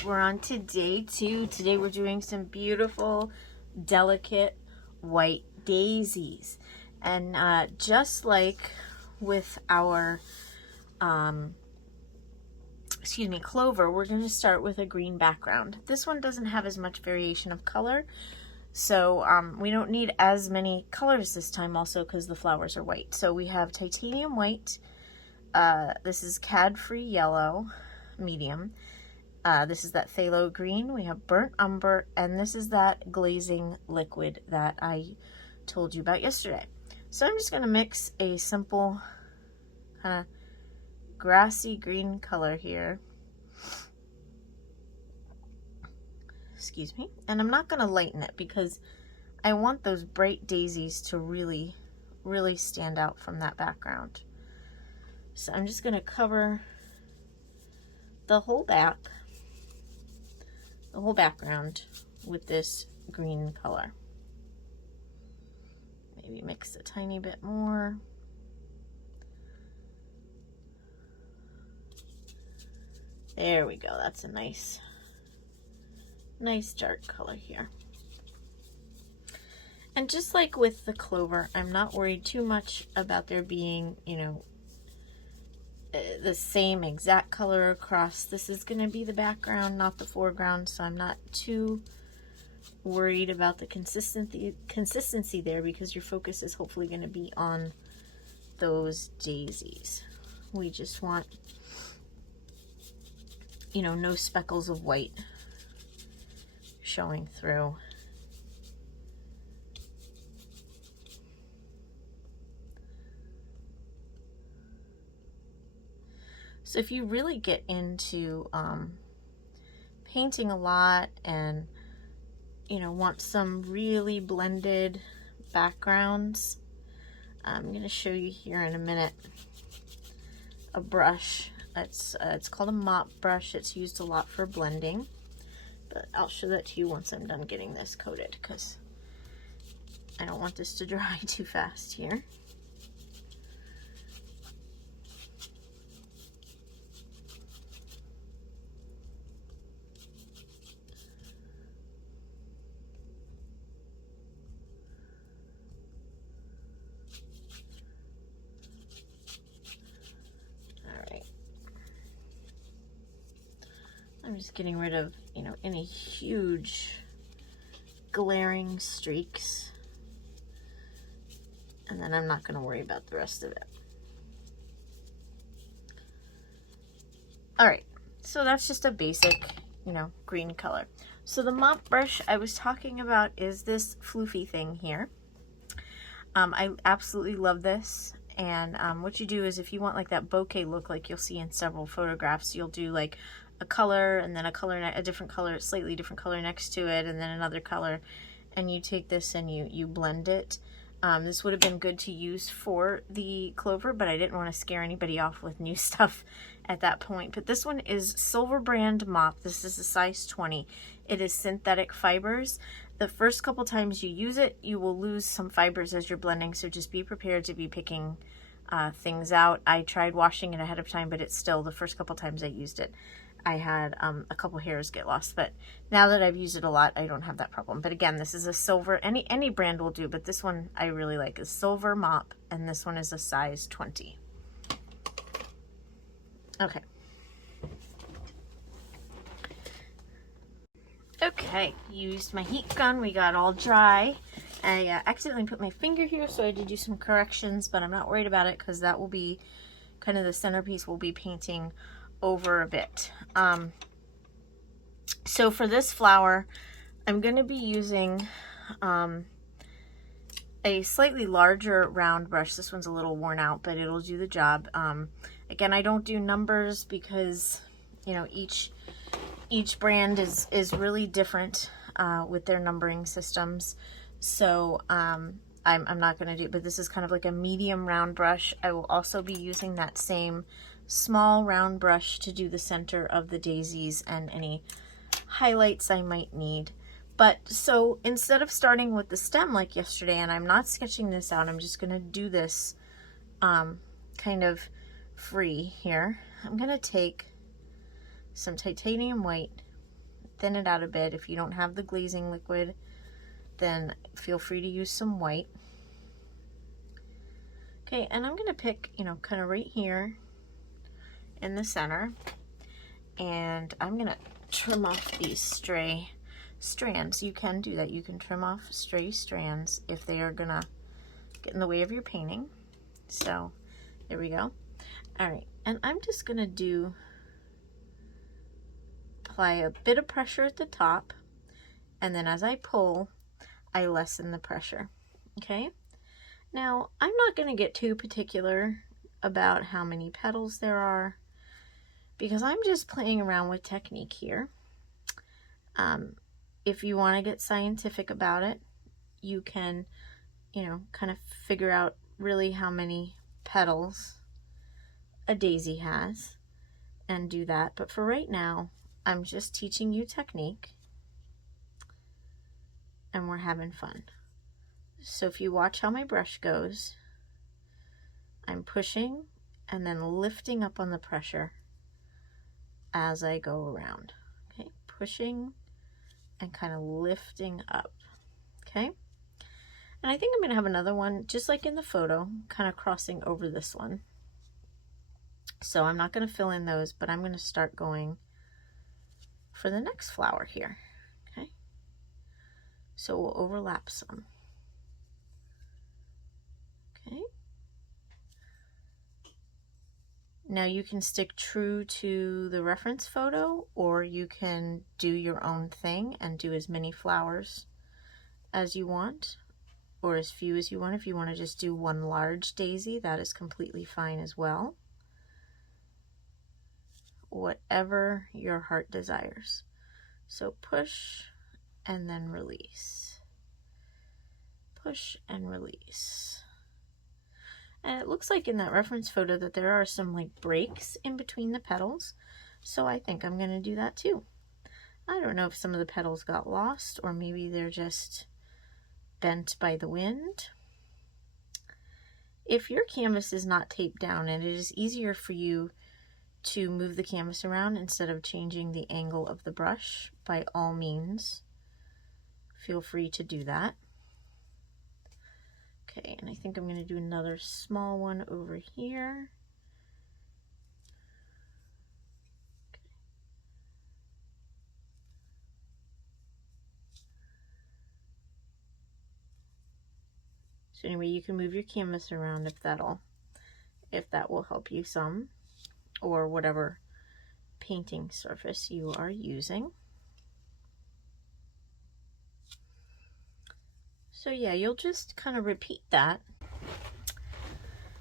right, we're on to day 2. Today we're doing some beautiful, delicate white daisies. And just like with our, clover, we're going to start with a green background. This one doesn't have as much variation of color, so we don't need as many colors this time also because the flowers are white. So we have titanium white, this is cad-free yellow, medium. This is that phthalo green. We have burnt umber, and this is that glazing liquid that I told you about yesterday. So I'm just going to mix a simple kind of grassy green color here. Excuse me. And I'm not going to lighten it because I want those bright daisies to really, really stand out from that background. So I'm just going to cover the whole background with this green color. Maybe mix a tiny bit more. There we go. That's a nice dark color here. And just like with the clover, I'm not worried too much about there being, the same exact color across. This is going to be the background, not the foreground, so I'm not too worried about the consistency there because your focus is hopefully going to be on those daisies. We just want, no speckles of white showing through. So if you really get into painting a lot and want some really blended backgrounds, I'm going to show you here in a minute a brush. It's called a mop brush. It's used a lot for blending, but I'll show that to you once I'm done getting this coated because I don't want this to dry too fast here. I'm just getting rid of, any huge glaring streaks. And then I'm not going to worry about the rest of it. All right, so that's just a basic, green color. So the mop brush I was talking about is this floofy thing here. I absolutely love this. And what you do is if you want like that bokeh look like you'll see in several photographs, you'll do like a color and then a different color, slightly different color next to it, and then another color, and you take this and you blend it. This would have been good to use for the clover, but I didn't want to scare anybody off with new stuff at that point. But this one is Silver Brand Mop. This is a size 20. It is synthetic fibers. The first couple times you use it, you will lose some fibers as you're blending, so just be prepared to be picking things out. I tried washing it ahead of time, but it's still, the first couple times I used it, I had a couple hairs get lost, but now that I've used it a lot, I don't have that problem. But again, this is a silver, any brand will do, but this one I really like is Silver Mop, and this one is a size 20. Okay. Okay, used my heat gun, we got all dry. I accidentally put my finger here, so I had to do some corrections, but I'm not worried about it because that will be kind of the centerpiece we'll be painting over a bit. So for this flower, I'm going to be using a slightly larger round brush. This one's a little worn out, but it'll do the job. Again, I don't do numbers because, each brand is really different with their numbering systems. So I'm not going to do, but this is kind of like a medium round brush. I will also be using that same small round brush to do the center of the daisies and any highlights I might need. But so instead of starting with the stem like yesterday, and I'm not sketching this out, I'm just going to do this kind of free here. I'm going to take some titanium white thin it out a bit. If you don't have the glazing liquid, then feel free to use some white. Okay, and I'm gonna pick, you know, kind of right here in the center, and I'm gonna trim off these stray strands. You can do that. You can trim off stray strands if they are gonna get in the way of your painting. So there we go. All right, and I'm just gonna apply a bit of pressure at the top, and then as I pull, I lessen the pressure. Okay, now I'm not gonna get too particular about how many petals there are, because I'm just playing around with technique here. If you want to get scientific about it, you can, you know, kind of figure out really how many petals a daisy has and do that. But for right now, I'm just teaching you technique and we're having fun. So if you watch how my brush goes, I'm pushing and then lifting up on the pressure as I go around. Okay, pushing and kind of lifting up. Okay, and I think I'm going to have another one just like in the photo, kind of crossing over this one. So I'm not going to fill in those, but I'm going to start going for the next flower here. Okay, so we'll overlap some. Okay, now you can stick true to the reference photo, or you can do your own thing and do as many flowers as you want, or as few as you want. If you want to just do one large daisy, that is completely fine as well. Whatever your heart desires. So push and then release. Push and release. And it looks like in that reference photo that there are some like breaks in between the petals. So I think I'm going to do that too. I don't know if some of the petals got lost, or maybe they're just bent by the wind. If your canvas is not taped down and it is easier for you to move the canvas around instead of changing the angle of the brush, by all means, feel free to do that. Okay, and I think I'm going to do another small one over here. Okay. So anyway, you can move your canvas around if that will help you some, or whatever painting surface you are using. So yeah, you'll just kind of repeat that.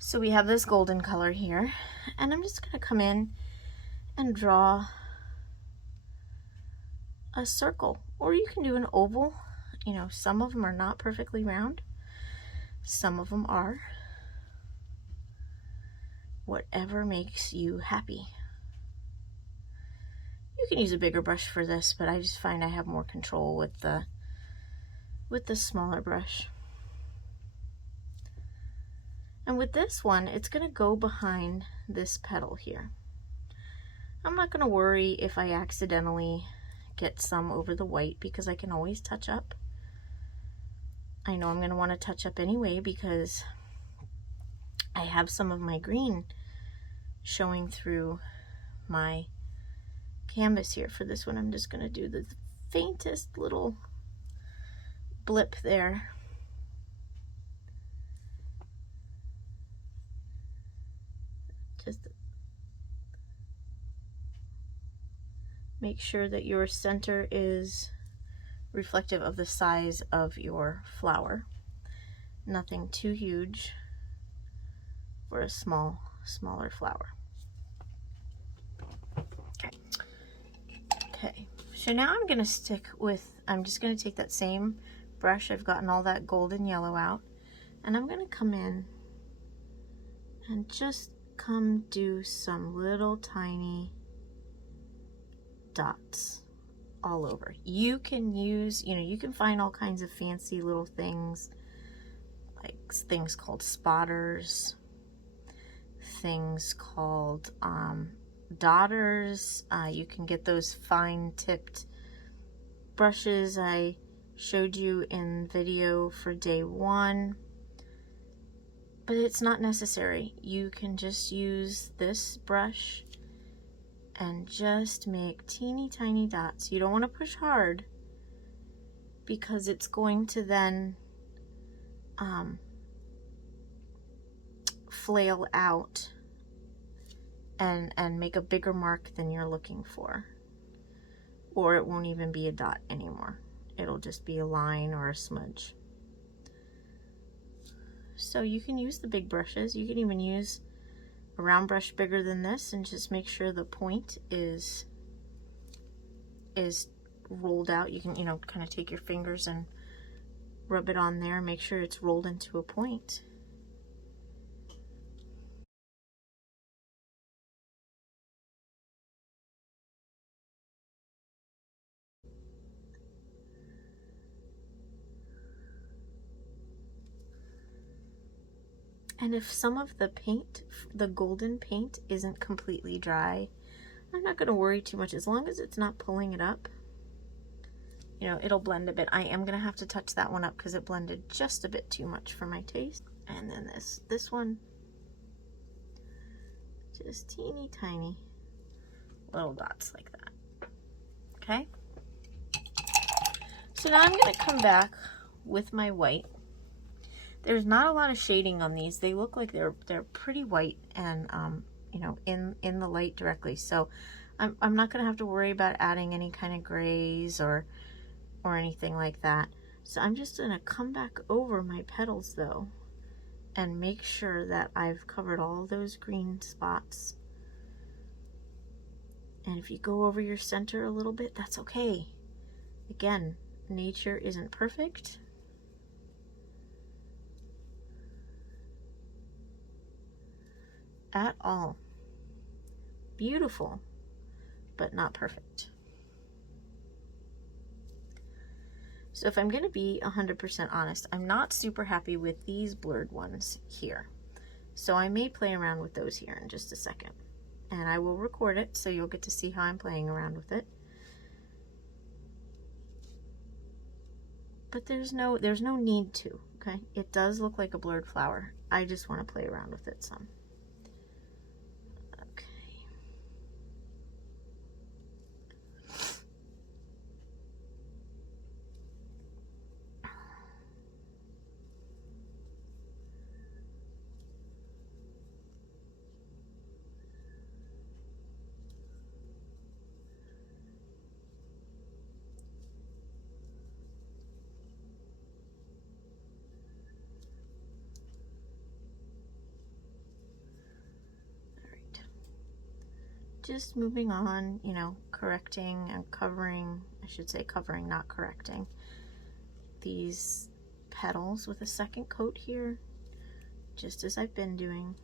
So we have this golden color here, and I'm just going to come in and draw a circle, or you can do an oval. You know, some of them are not perfectly round, some of them are. Whatever makes you happy. You can use a bigger brush for this, but I just find I have more control with the smaller brush. And with this one, it's going to go behind this petal here. I'm not going to worry if I accidentally get some over the white, because I can always touch up. I know I'm going to want to touch up anyway because I have some of my green showing through my canvas here. For this one, I'm just going to do the faintest little blip there. Just make sure that your center is reflective of the size of your flower. Nothing too huge for a smaller flower. Okay, so now I'm going to I'm just going to take that same brush. I've gotten all that golden yellow out, and I'm going to come in and just do some little tiny dots all over. You can use, you can find all kinds of fancy little things, like things called spotters, things called dotters. You can get those fine tipped brushes I showed you in video for day 1, but it's not necessary. You can just use this brush and just make teeny tiny dots. You don't want to push hard because it's going to then flail out and make a bigger mark than you're looking for. Or it won't even be a dot anymore. It'll just be a line or a smudge. So you can use the big brushes. You can even use a round brush bigger than this and just make sure the point is rolled out. You can, you know, kind of take your fingers and rub it on there, make sure it's rolled into a point. And if some of the paint, the golden paint, isn't completely dry, I'm not going to worry too much. As long as it's not pulling it up, you know, it'll blend a bit. I am going to have to touch that one up because it blended just a bit too much for my taste. And then this one, just teeny tiny little dots like that. Okay? So now I'm going to come back with my white. There's not a lot of shading on these. They look like they're pretty white and you know, in the light directly. So I'm not gonna have to worry about adding any kind of grays or anything like that. So I'm just gonna come back over my petals though and make sure that I've covered all those green spots. And if you go over your center a little bit, that's okay. Again, nature isn't perfect. At all. Beautiful, but not perfect. So if I'm going to be 100% honest, I'm not super happy with these blurred ones here. So I may play around with those here in just a second. And I will record it so you'll get to see how I'm playing around with it. But there's no need to, okay? It does look like a blurred flower. I just want to play around with it some. Just moving on, you know, correcting and covering, I should say covering, not correcting, these petals with a second coat here, just as I've been doing,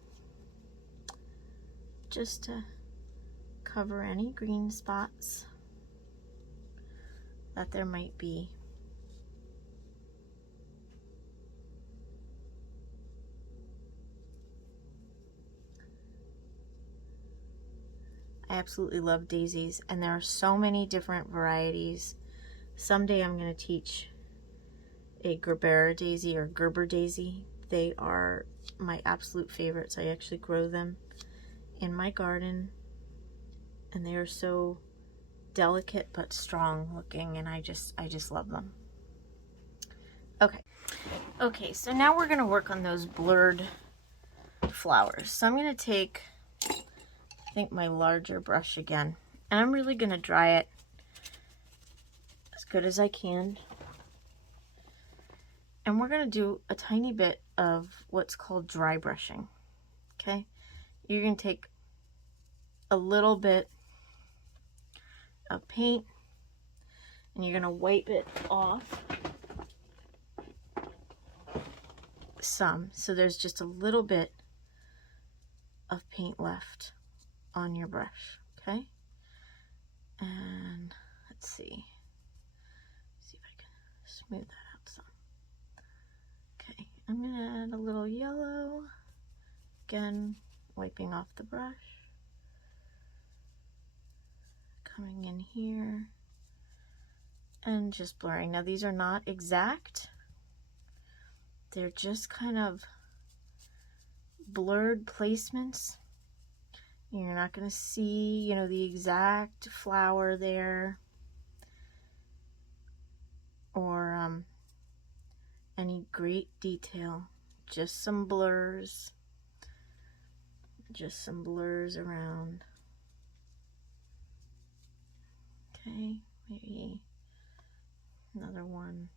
just to cover any green spots that there might be. I absolutely love daisies, and there are so many different varieties. Someday I'm going to teach a Gerbera daisy or Gerber daisy. They are my absolute favorites. I actually grow them in my garden, and they are so delicate but strong looking, and I just love them. Okay, so now we're going to work on those blurred flowers. So I'm going to take, I think, my larger brush again, and I'm really going to dry it as good as I can. And we're going to do a tiny bit of what's called dry brushing. Okay, you're going to take a little bit of paint and you're going to wipe it off some, so there's just a little bit of paint left on your brush. Okay, and let's see if I can smooth that out some. Okay, I'm going to add a little yellow, again wiping off the brush, coming in here and just blurring. Now these are not exact. They're just kind of blurred placements. You're not going to see, you know, the exact flower there, or any great detail. Just some blurs. Just some blurs around. Okay, maybe another one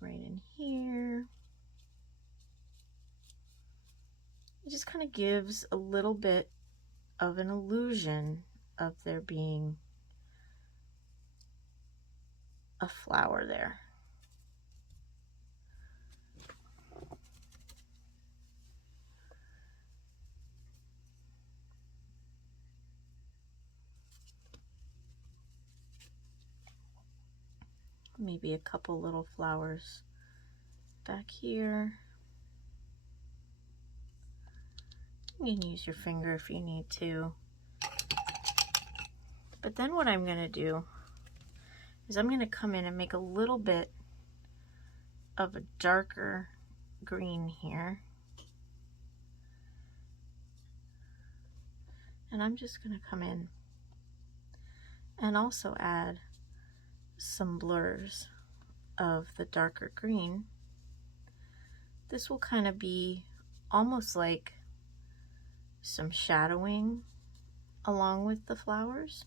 right in here. It just kind of gives a little bit of an illusion of there being a flower there. Maybe a couple little flowers back here. You can use your finger if you need to. But then what I'm going to do is I'm going to come in and make a little bit of a darker green here. And I'm just going to come in and also add some blurs of the darker green. This will kind of be almost like some shadowing along with the flowers.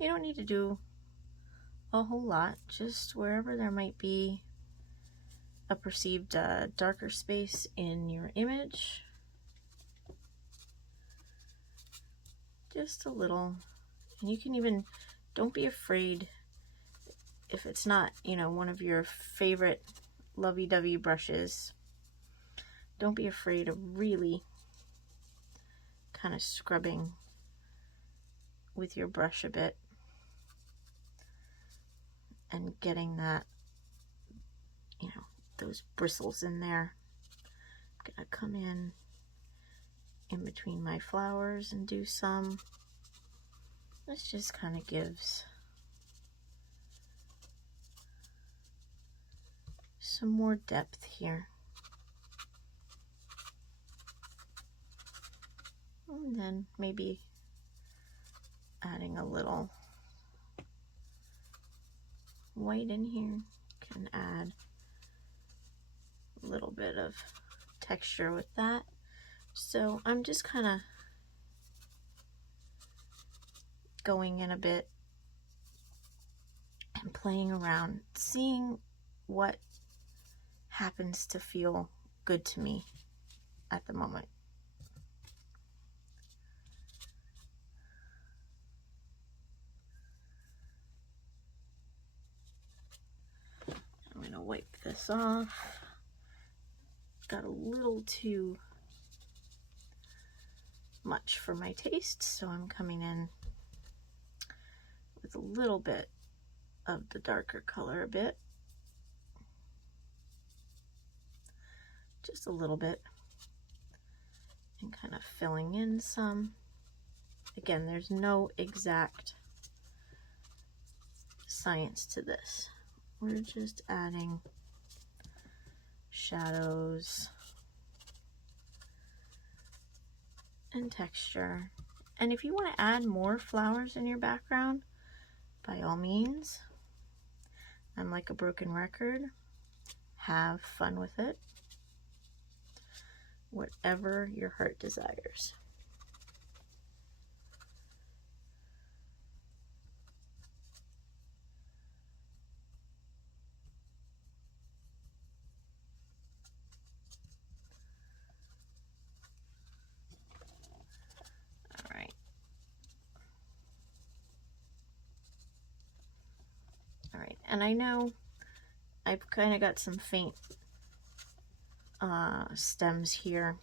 You don't need to do a whole lot, just wherever there might be a perceived darker space in your image. Just a little. And you can even, don't be afraid if it's not, you know, one of your favorite lovey-dovey brushes. Don't be afraid of really kind of scrubbing with your brush a bit and getting that, you know, those bristles in there. I'm gonna come in between my flowers and do some. This just kind of gives some more depth here. And then maybe adding a little white in here can add a little bit of texture with that. So I'm just kind of going in a bit and playing around, seeing what happens to feel good to me at the moment. I'm going to wipe this off. Got a little too much for my taste, so I'm coming in with a little bit of the darker color a bit. Just a little bit. And kind of filling in some. Again, there's no exact science to this. We're just adding shadows and texture. And if you want to add more flowers in your background, by all means. I'm like a broken record. Have fun with it. Whatever your heart desires. All right. All right, and I know I've kind of got some faint stems here,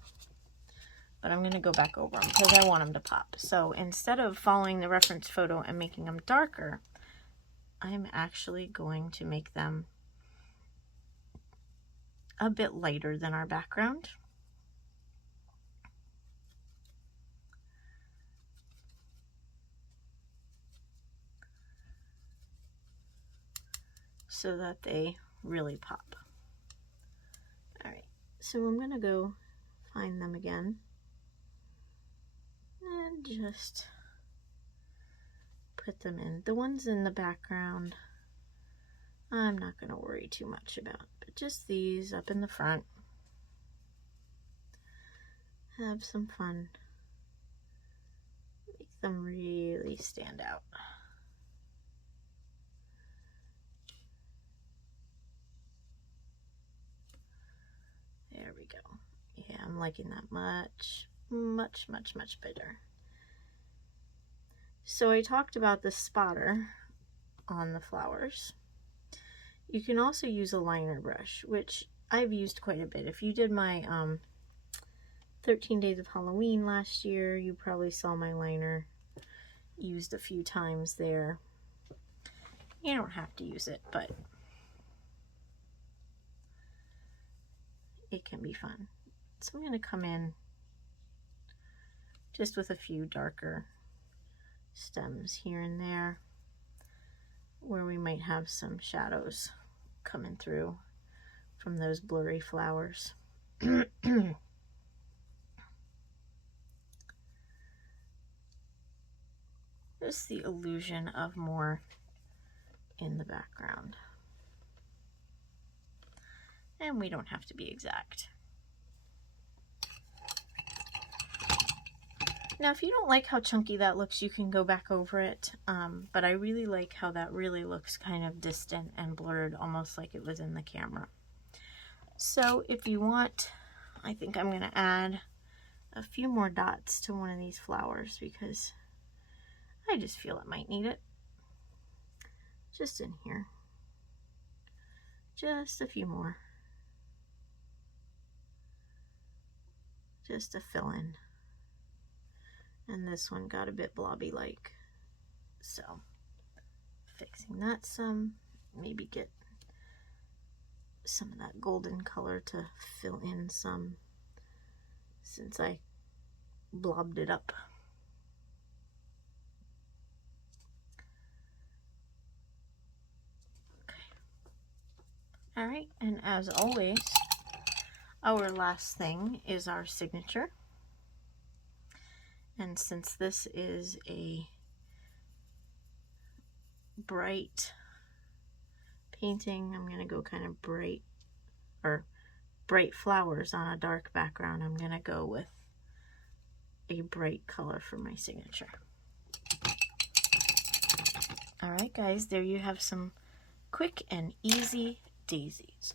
but I'm going to go back over them because I want them to pop. So instead of following the reference photo and making them darker, I'm actually going to make them a bit lighter than our background. so that they really pop. All right, so I'm gonna go find them again and just put them in. The ones in the background, I'm not gonna worry too much about, but just these up in the front. Have some fun. Make them really stand out. There we go. Yeah, I'm liking that much better. So I talked about the spotter on the flowers. You can also use a liner brush, which I've used quite a bit. If you did my 13 Days of Halloween last year, you probably saw my liner used a few times there. You don't have to use it, but it can be fun. So I'm going to come in just with a few darker stems here and there where we might have some shadows coming through from those blurry flowers. Just the illusion of more in the background. And we don't have to be exact. Now, if you don't like how chunky that looks, you can go back over it. But I really like how that really looks kind of distant and blurred, almost like it was in the camera. So if you want, I think I'm going to add a few more dots to one of these flowers because I just feel it might need it. Just in here. Just a few more. Just to fill in. And this one got a bit blobby-like. So, fixing that some. Maybe get some of that golden color to fill in some since I blobbed it up. Okay. All right, and as always, our last thing is our signature. And since this is a bright painting, I'm going to go kind of bright, or bright flowers on a dark background. I'm going to go with a bright color for my signature. All right, guys, there you have some quick and easy daisies.